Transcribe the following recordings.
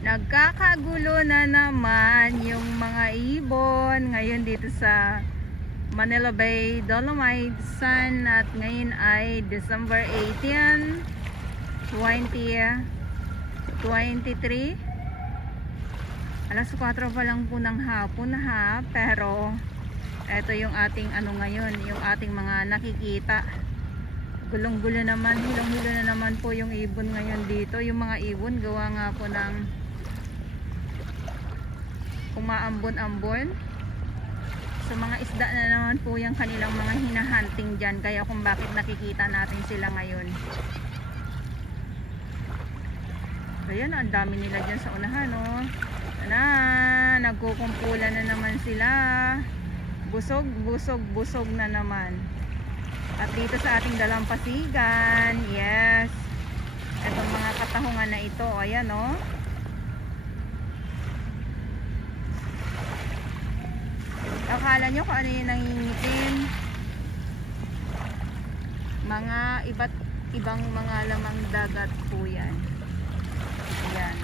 Nagkakagulo na naman yung mga ibon ngayon dito sa Manila Bay, Dolomites Sun, at ngayon ay December 18, 2023. Alas 4 pa lang po ng hapon ha, pero eto yung ating ngayon, yung ating mga nakikita. Gulong-gulo naman, hilong-hilo na naman po yung ibon ngayon dito. Yung mga ibon gawa nga po ng umaambon-ambon. So mga isda na naman po yung kanilang mga hinahunting dyan, kaya kung bakit nakikita natin sila ngayon. So yan, ang dami nila dyan sa unahan, oh. Na, nagkukumpulan na naman sila. Busog, busog, busog na naman. At dito sa ating dalampasigan, yes, itong mga katahungan na ito, ayan, oh. Akala nyo kung ano yung nangingitim? Mga iba't ibang mga lamang dagat po yan. Ayan.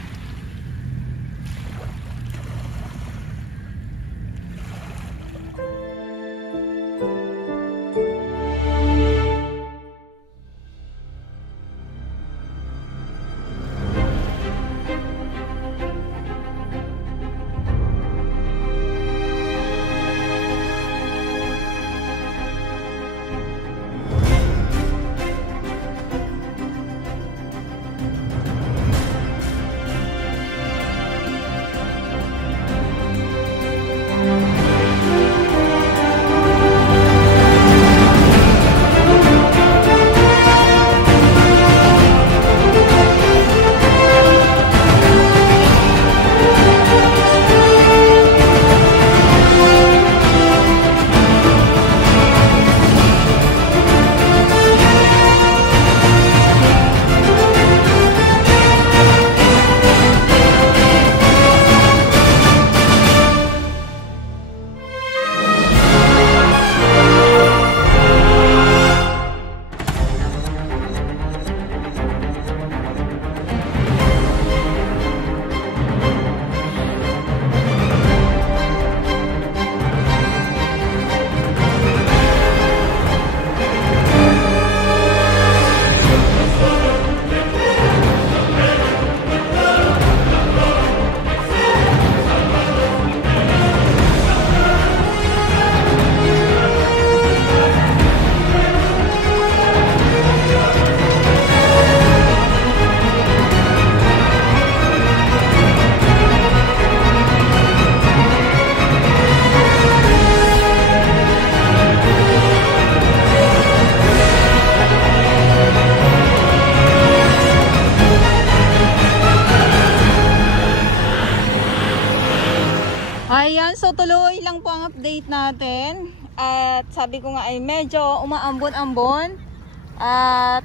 Ayan, so tuloy lang po ang update natin. At sabi ko nga ay medyo umaambon-ambon.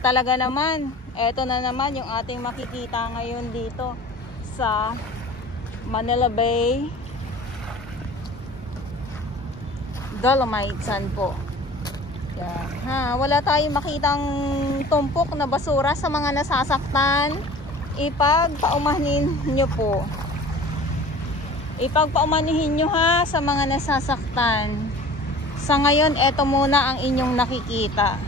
Talaga naman, eto na naman yung ating makikita ngayon dito sa Manila Bay, Dolomites Sun po. Yan. Wala tayong makitang tumpok na basura sa mga nasasaktan. Ipagpaumanin nyo po. Ipagpaumanihin nyo ha sa mga nasasaktan. Sa ngayon, eto muna ang inyong nakikita.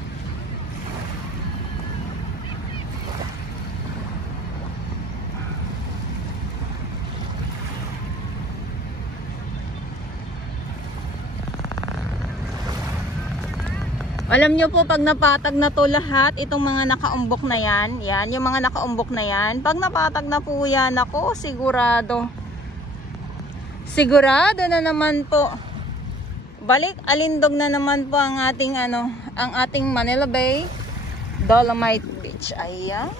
Alam nyo po, pag napatag na to lahat, itong mga nakaumbok na yan, yung mga nakaumbok na yan, pag napatag na po yan, ako sigurado na naman po, balik alindog na naman po ang ating ang ating Manila Bay, Dolomite Beach. Ayan.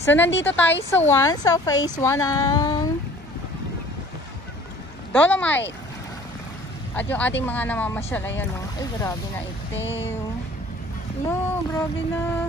So nandito tayo sa phase 1 ng Dolomite. At yung ating mga namamasyal, ayan o. Ay, grabe na ito. No, grabe na.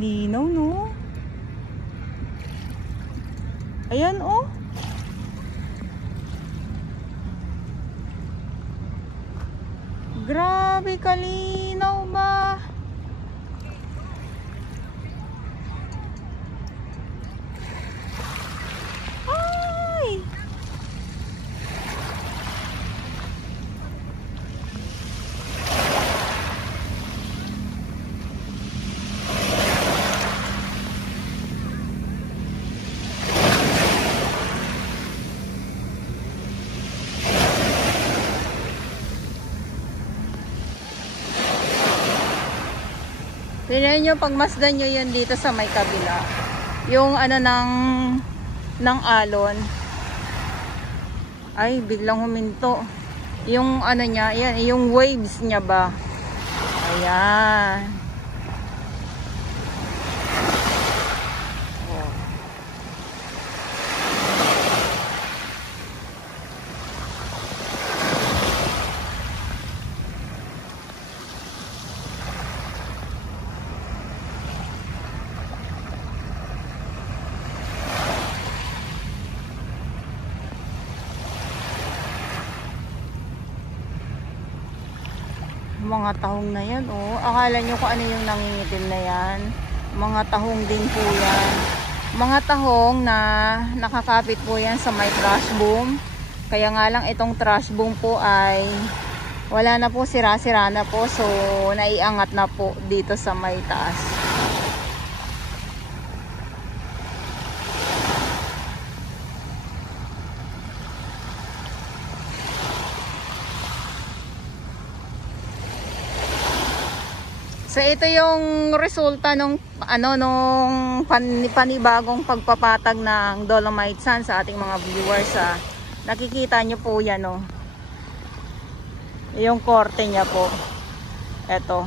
linaw, no? Ayan, oh. Grabe kalinaw ba? Ay! Tingnan nyo, pagmasdan nyo yan dito sa may kabila. Yung ano ng alon. Ay, biglang huminto. Yung ano niya, yan, yung waves niya ba? Ayan. Oh. Mga tahong na yan, oh. Akala nyo kung ano yung nangingitim na yan. Mga tahong din po yan. Mga tahong na nakakapit po yan sa may trash boom. Kaya nga lang itong trash boom po ay wala na po, sira-sira na po. So, naiangat na po dito sa may taas. So ito yung resulta nung panibagong pagpapatag ng Dolomite Sand sa ating mga viewers. Nakikita nyo po yan, oh. Yung korte niya po. Ito.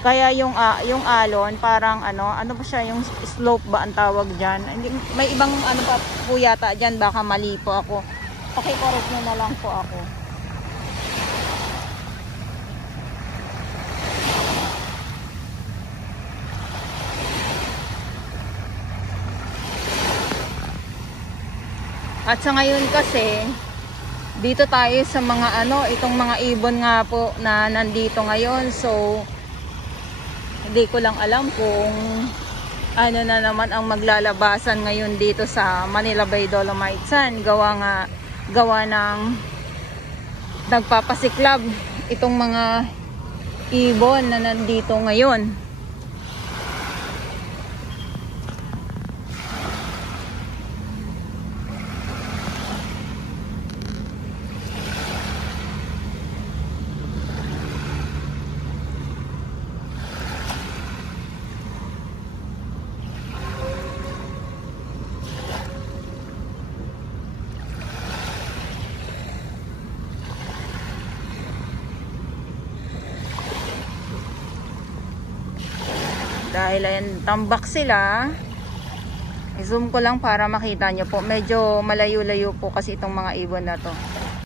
Kaya yung alon parang ano ba siya, yung slope ba ang tawag diyan? May ibang ano pa po yata diyan, baka mali po ako. Paki-correct nyo na lang po ako. At sa ngayon kasi, dito tayo sa mga itong mga ibon nga po na nandito ngayon. So, hindi ko lang alam kung ano na naman ang maglalabasan ngayon dito sa Manila Bay Dolomite Sand. Gawa ng nagpapasiklab itong mga ibon na nandito ngayon. Dahil ayan, tambak sila. I-zoom ko lang para makita nyo po. Medyo malayo-layo po kasi itong mga ibon na to.